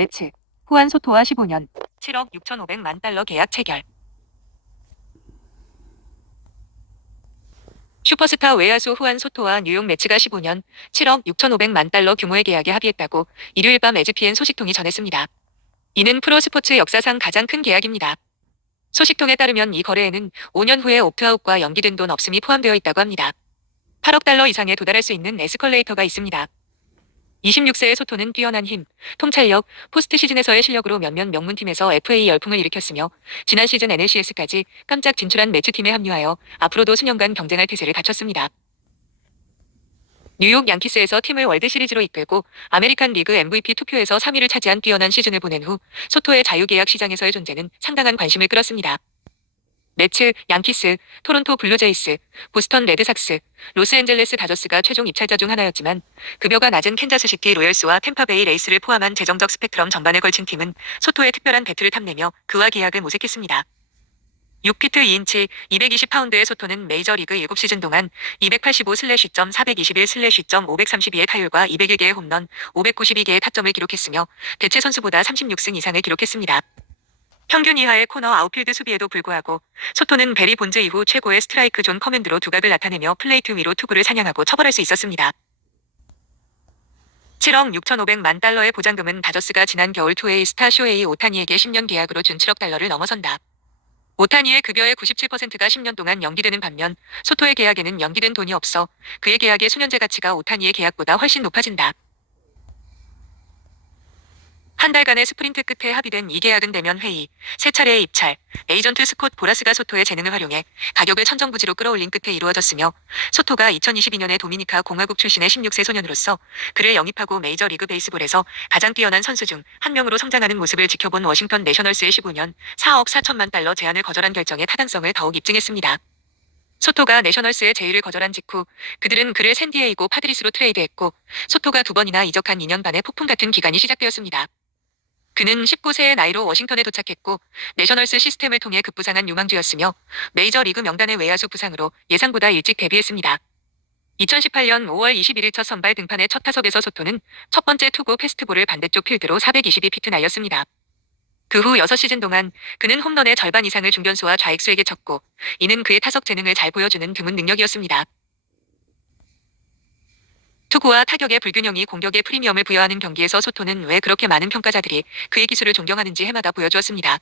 매츠, 후안 소토와 15년 7억 6,500만 달러 계약 체결. 슈퍼스타 외야수 후안 소토와 뉴욕 매츠가 15년 7억 6,500만 달러 규모의 계약에 합의했다고 일요일 밤 에즈피엔 소식통이 전했습니다. 이는 프로스포츠 역사상 가장 큰 계약입니다. 소식통에 따르면 이 거래에는 5년 후에 옵트아웃과 연기된 돈 없음이 포함되어 있다고 합니다. 8억 달러 이상에 도달할 수 있는 에스컬레이터가 있습니다. 26세의 소토는 뛰어난 힘, 통찰력, 포스트 시즌에서의 실력으로 몇몇 명문팀에서 FA 열풍을 일으켰으며 지난 시즌 NLCS까지 깜짝 진출한 매츠팀에 합류하여 앞으로도 수년간 경쟁할 태세를 갖췄습니다. 뉴욕 양키스에서 팀을 월드시리즈로 이끌고 아메리칸 리그 MVP 투표에서 3위를 차지한 뛰어난 시즌을 보낸 후 소토의 자유계약 시장에서의 존재는 상당한 관심을 끌었습니다. 매츠, 양키스, 토론토 블루제이스, 보스턴 레드삭스, 로스앤젤레스 다저스가 최종 입찰자 중 하나였지만 급여가 낮은 캔자스시티 로열스와 템파베이 레이스를 포함한 재정적 스펙트럼 전반에 걸친 팀은 소토의 특별한 배틀을 탐내며 그와 계약을 모색했습니다. 6피트 2인치 220파운드의 소토는 메이저리그 7시즌 동안 285/2점 421/2점 532의 타율과 201개의 홈런, 592개의 타점을 기록했으며 대체 선수보다 36승 이상을 기록했습니다. 평균 이하의 코너 아웃필드 수비에도 불구하고 소토는 베리 본즈 이후 최고의 스트라이크 존 커맨드로 두각을 나타내며 플레이트 위로 투구를 사냥하고 처벌할 수 있었습니다. 7억 6,500만 달러의 보장금은 다저스가 지난 겨울 투웨이 스타 쇼헤이 오타니에게 10년 계약으로 준 7억 달러를 넘어선다. 오타니의 급여의 97%가 10년 동안 연기되는 반면 소토의 계약에는 연기된 돈이 없어 그의 계약의 수년제 가치가 오타니의 계약보다 훨씬 높아진다. 한 달간의 스프린트 끝에 합의된 이 계약은 대면 회의, 세 차례의 입찰, 에이전트 스콧 보라스가 소토의 재능을 활용해 가격을 천정부지로 끌어올린 끝에 이루어졌으며 소토가 2022년에 도미니카 공화국 출신의 16세 소년으로서 그를 영입하고 메이저리그 베이스볼에서 가장 뛰어난 선수 중 한 명으로 성장하는 모습을 지켜본 워싱턴 내셔널스의 15년 4억 4천만 달러 제안을 거절한 결정의 타당성을 더욱 입증했습니다. 소토가 내셔널스의 제의를 거절한 직후 그들은 그를 샌디에이고 파드리스로 트레이드했고 소토가 2번이나 이적한 2년 반의 폭풍 같은 기간이 시작되었습니다. 그는 19세의 나이로 워싱턴에 도착했고 내셔널스 시스템을 통해 급부상한 유망주였으며 메이저리그 명단의 외야수 부상으로 예상보다 일찍 데뷔했습니다. 2018년 5월 21일 첫 선발 등판의 첫 타석에서 소토는 첫 번째 투구 패스트볼을 반대쪽 필드로 422피트 날렸습니다. 그 후 6시즌 동안 그는 홈런의 절반 이상을 중견수와 좌익수에게 쳤고 이는 그의 타석 재능을 잘 보여주는 드문 능력이었습니다. 투구와 타격의 불균형이 공격에 프리미엄을 부여하는 경기에서 소토는 왜 그렇게 많은 평가자들이 그의 기술을 존경하는지 해마다 보여주었습니다.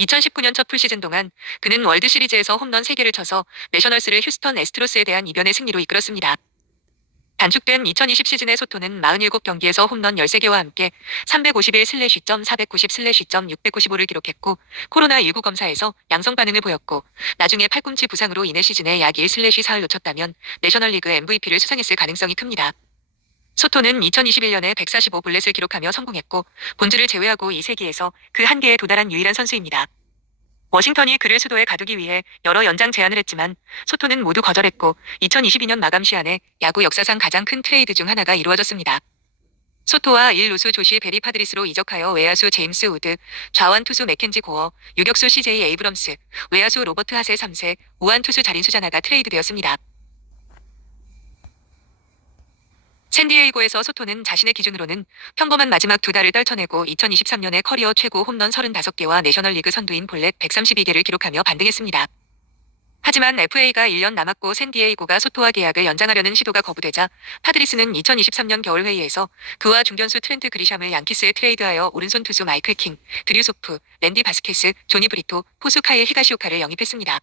2019년 첫 풀시즌 동안 그는 월드시리즈에서 홈런 3개를 쳐서 내셔널스를 휴스턴 애스트로스에 대한 이변의 승리로 이끌었습니다. 단축된 2020 시즌의 소토는 47경기에서 홈런 13개와 함께 351/점 490/점 695를 기록했고 코로나19 검사에서 양성 반응을 보였고 나중에 팔꿈치 부상으로 인해 시즌에 약 1/4을 놓쳤다면 내셔널리그 MVP를 수상했을 가능성이 큽니다. 소토는 2021년에 145 볼넷을 기록하며 성공했고 본즈를 제외하고 이 세기에서 그 한계에 도달한 유일한 선수입니다. 워싱턴이 그를 수도에 가두기 위해 여러 연장 제안을 했지만 소토는 모두 거절했고 2022년 마감 시한에 야구 역사상 가장 큰 트레이드 중 하나가 이루어졌습니다. 소토와 1루수 조시 베리 파드리스로 이적하여 외야수 제임스 우드, 좌완 투수 맥켄지 고어, 유격수 CJ 에이브럼스, 외야수 로버트 하세 3세, 우완 투수 자린 수자나가 트레이드되었습니다. 샌디에이고에서 소토는 자신의 기준으로는 평범한 마지막 2달을 떨쳐내고 2023년에 커리어 최고 홈런 35개와 내셔널리그 선두인 볼넷 132개를 기록하며 반등했습니다. 하지만 FA가 1년 남았고 샌디에이고가 소토와 계약을 연장하려는 시도가 거부되자 파드리스는 2023년 겨울 회의에서 그와 중견수 트렌트 그리샴을 양키스에 트레이드하여 오른손 투수 마이클 킹, 드류 소프, 랜디 바스케스, 조니 브리토, 포수 카일 히가시오카를 영입했습니다.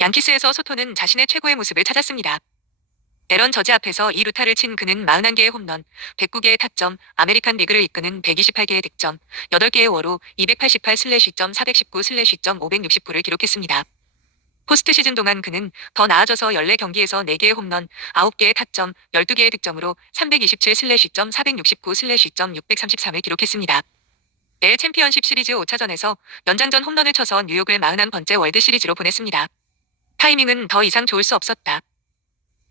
양키스에서 소토는 자신의 최고의 모습을 찾았습니다. 에런 저지 앞에서 2루타를 친 그는 41개의 홈런, 109개의 타점, 아메리칸 리그를 이끄는 128개의 득점, 8개의 워로 288/점 419/점 569를 기록했습니다. 포스트 시즌 동안 그는 더 나아져서 14경기에서 4개의 홈런, 9개의 타점, 12개의 득점으로 327/점 469/점 633을 기록했습니다. 내 챔피언십 시리즈 5차전에서 연장전 홈런을 쳐서 뉴욕을 41번째 월드 시리즈로 보냈습니다. 타이밍은 더 이상 좋을 수 없었다.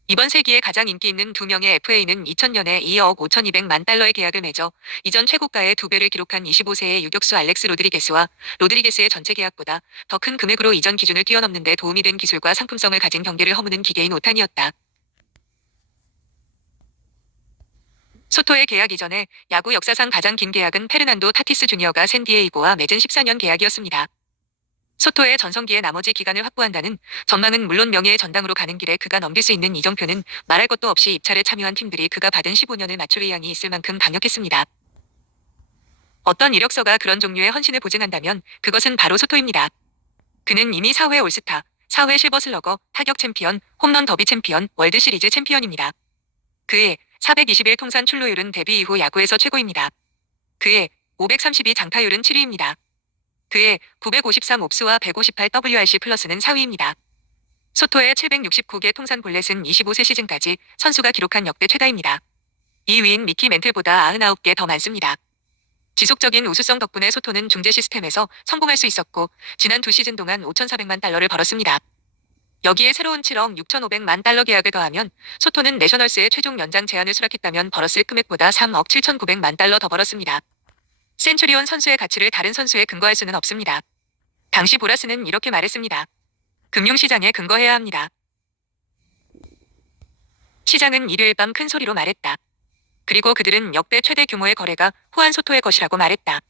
이번 세기에 가장 인기 있는 2명의 FA는 2000년에 2억 5,200만 달러의 계약을 맺어 이전 최고가의 2배를 기록한 25세의 유격수 알렉스 로드리게스와 로드리게스의 전체 계약보다 더 큰 금액으로 이전 기준을 뛰어넘는 데 도움이 된 기술과 상품성을 가진 경기를 허무는 기계인 오타니였다. 소토의 계약 이전에 야구 역사상 가장 긴 계약은 페르난도 타티스 주니어가 샌디에이고와 맺은 14년 계약이었습니다. 소토의 전성기의 나머지 기간을 확보한다는 전망은 물론 명예의 전당으로 가는 길에 그가 넘길 수 있는 이정표는 말할 것도 없이 입찰에 참여한 팀들이 그가 받은 15년을 맞출 의향이 있을 만큼 강력했습니다. 어떤 이력서가 그런 종류의 헌신을 보증한다면 그것은 바로 소토입니다. 그는 이미 4회 올스타, 4회 실버슬러거, 타격 챔피언, 홈런 더비 챔피언, 월드시리즈 챔피언입니다. 그의 421 통산 출루율은 데뷔 이후 야구에서 최고입니다. 그의 532 장타율은 7위입니다. 그의 953 옵스와 158 WRC 플러스는 4위입니다. 소토의 769개 통산 볼넷은 25세 시즌까지 선수가 기록한 역대 최다입니다. 2위인 미키 멘틀보다 99개 더 많습니다. 지속적인 우수성 덕분에 소토는 중재 시스템에서 성공할 수 있었고 지난 2시즌 동안 5,400만 달러를 벌었습니다. 여기에 새로운 7억 6,500만 달러 계약을 더하면 소토는 내셔널스의 최종 연장 제한을 수락했다면 벌었을 금액보다 3억 7,900만 달러 더 벌었습니다. 센츄리온 선수의 가치를 다른 선수에 근거할 수는 없습니다. 당시 보라스는 이렇게 말했습니다. 금융시장에 근거해야 합니다. 시장은 일요일 밤 큰 소리로 말했다. 그리고 그들은 역대 최대 규모의 거래가 후안 소토의 것이라고 말했다.